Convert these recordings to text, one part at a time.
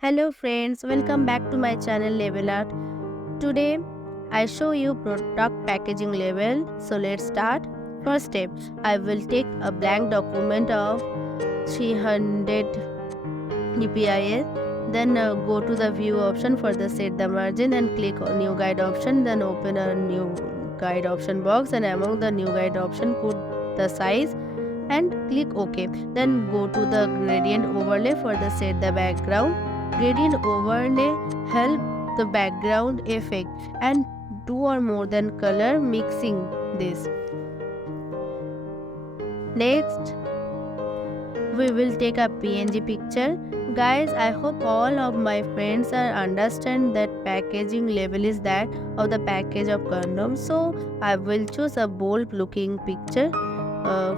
Hello friends, welcome back to my channel Level Art. Today I show you product packaging level. So let's start. First step, I will take a blank document of 300 dpis. Then go to the view option, further set the margin and click on new guide option. Then open a new guide option box and among the new guide option put the size and click OK. Then go to the gradient overlay, further set the background. Gradient overlay help the background effect and two or more than color mixing this. Next, we will take a PNG picture. Guys, I hope all of my friends are understand that packaging level is that of the package of condom. So I will choose a bold looking picture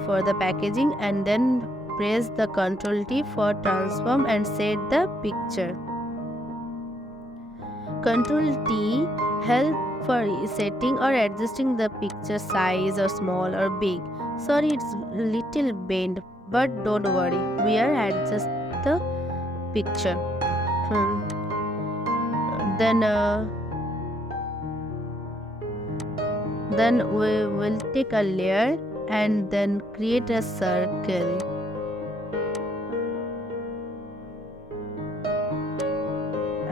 for the packaging and then press the Ctrl T for transform and set the picture. Ctrl T help for setting or adjusting the picture size or small or big. Sorry, it's little bent, but don't worry, we are adjust the picture. Then we will take a layer and then create a circle.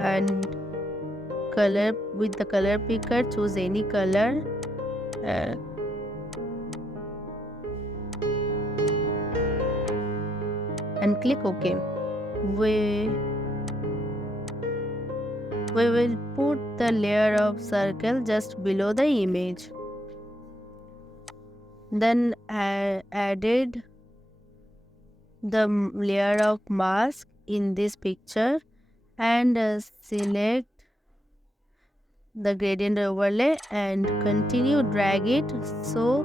And color with the color picker, choose any color. And click OK. We will put the layer of circle just below the image. Then added the layer of mask in this picture and select the gradient overlay and continue drag it so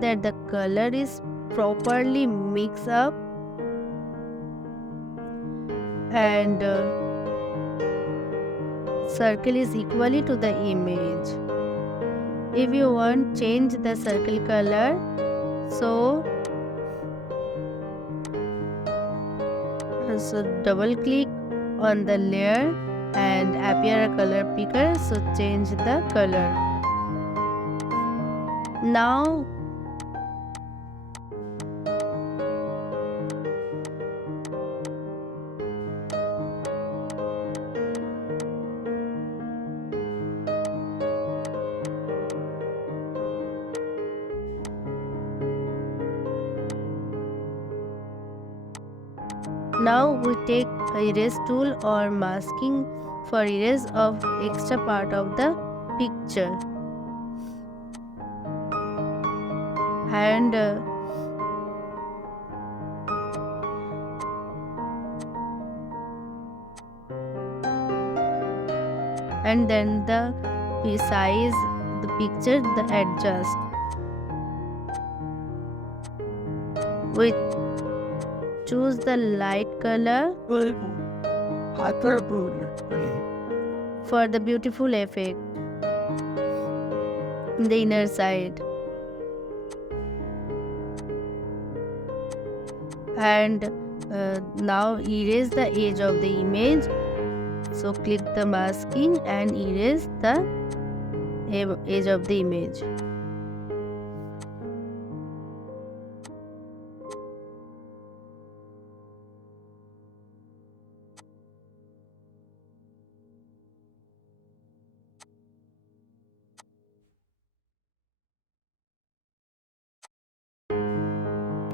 that the color is properly mixed up and circle is equally to the image. If you want change the circle color, so double click on the layer and appear a color picker, so change the color. Now we take erase tool or masking for erase of extra part of the picture. And then the size the picture the adjust with choose the light color for the beautiful effect in the inner side. And now erase the edge of the image, so click the masking and erase the edge of the image.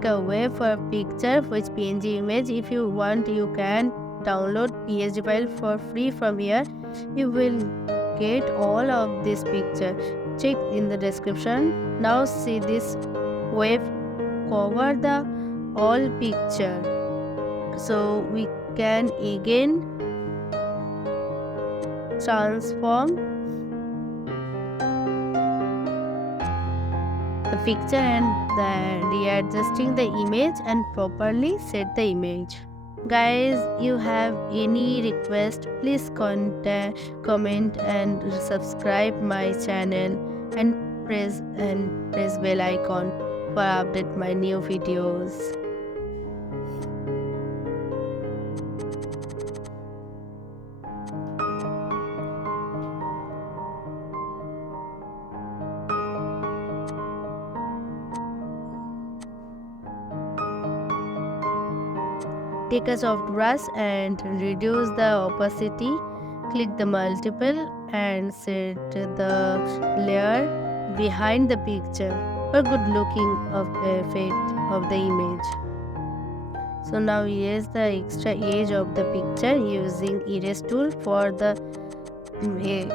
A way for picture with PNG image. If you want, you can download PSD file for free from here. You will get all of this picture. Check in the description. Now see this wave cover the all picture, so we can again transform the picture and readjusting the image and properly set the image. Guys, you have any request, please comment and subscribe my channel and press bell icon for update my new videos. Take a soft brush and reduce the opacity. Click the multiple and set the layer behind the picture for good looking of effect of the image. So now erase the extra edge of the picture using erase tool for the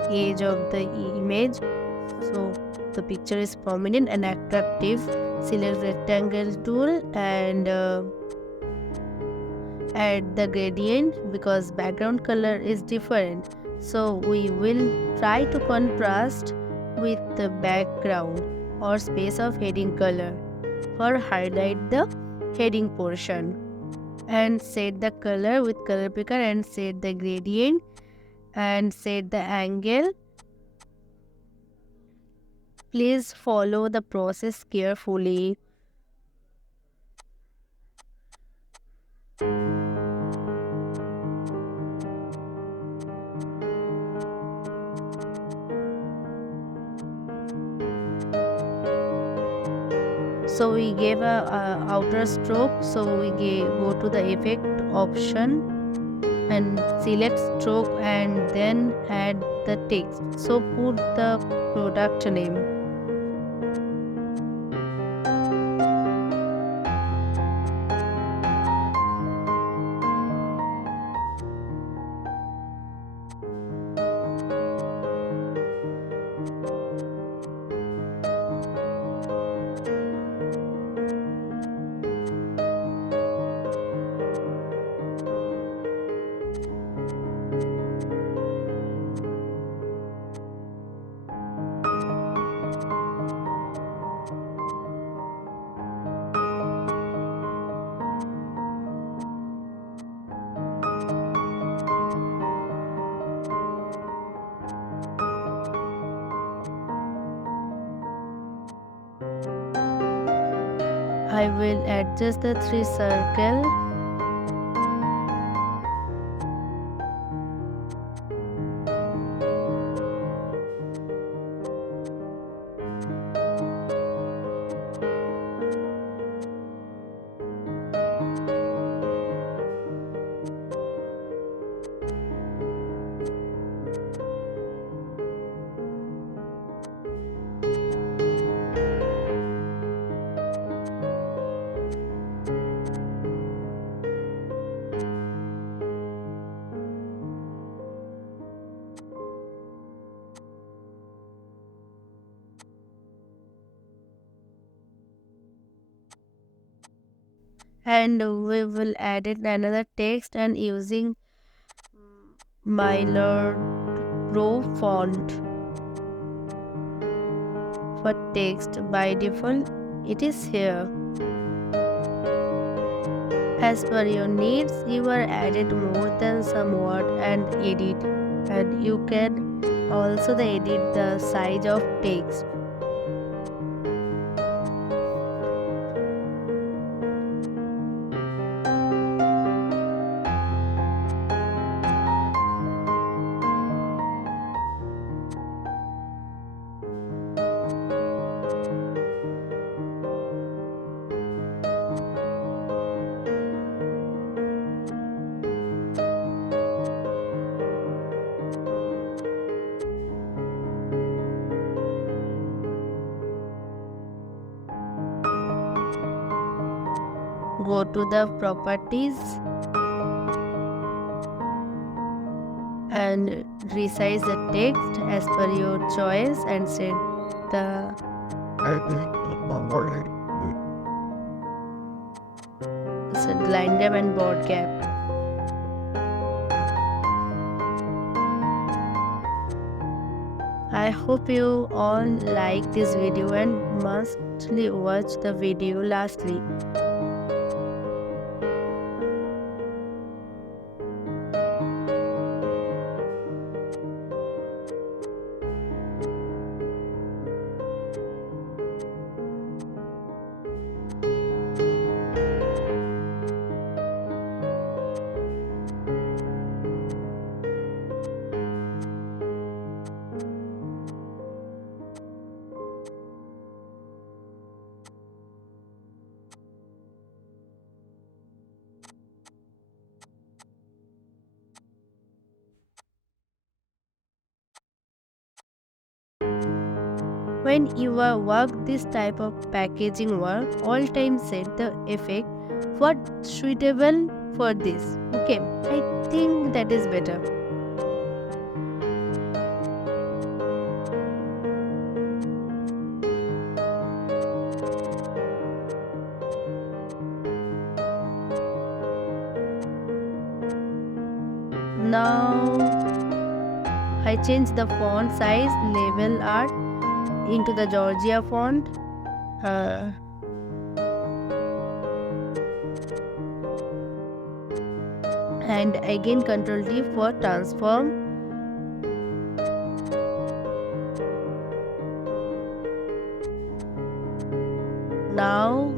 edge of the image. So the picture is prominent and attractive. Select rectangle tool and add the gradient because background color is different. So we will try to contrast with the background or space of heading color or highlight the heading portion. And set the color with color picker and set the gradient and set the angle. Please follow the process carefully. So we gave a outer stroke, so we go to the effect option and select stroke and then add the text. So put the product name. I will adjust the 3 circle. And we will add it another text and using Miller Pro font for text. By default it is here. As per your needs, you are added more than some word and edit, and you can also edit the size of text. Go to the properties and resize the text as per your choice and set the line gap and board gap. I hope you all like this video and mustly watch the video lastly. When you are work this type of packaging work, all time set the effect what suitable for this. Okay, I think that is better. Now I change the font size label art into the Georgia font. And again Ctrl T for transform. Now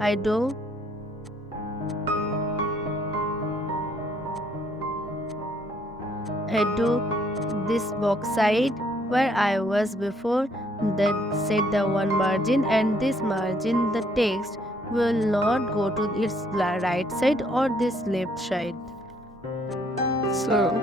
I do this box side where I was before, that set the one margin, and this margin the text will not go to its right side or this left side. So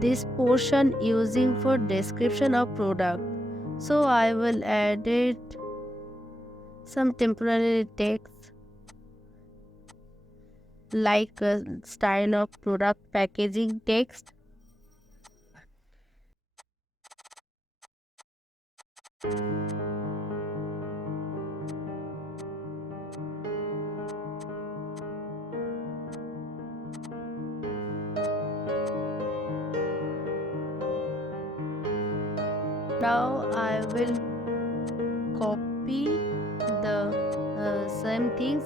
this portion using for description of product, so I will add it some temporary text like a style of product packaging text. Now I will copy the same things.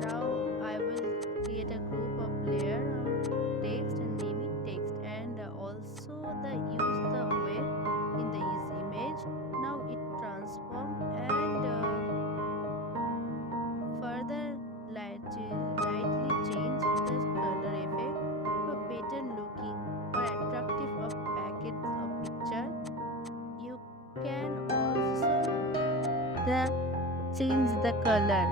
Now I will create a group of layer of text and name it text, and also the use the web in the image. Now it transform and further lightly change the color effect for better looking or attractive of packets of picture. You can also change the color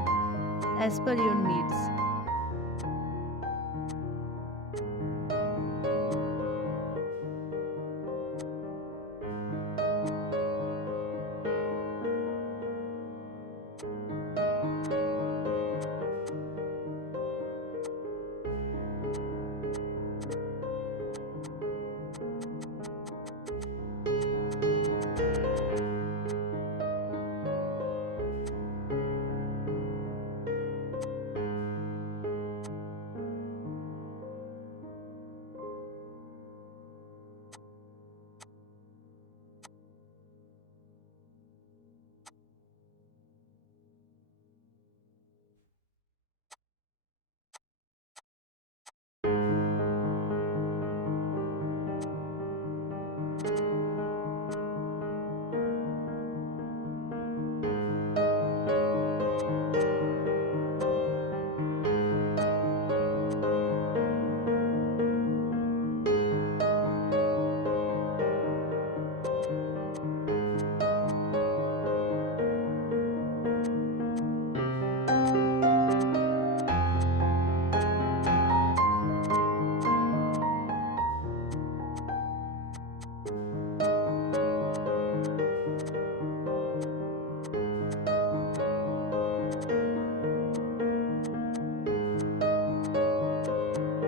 as per your needs.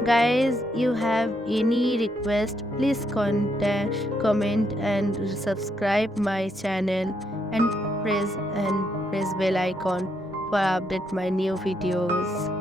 Guys, you have any request, please contact, comment and subscribe my channel, and press bell icon for update my new videos.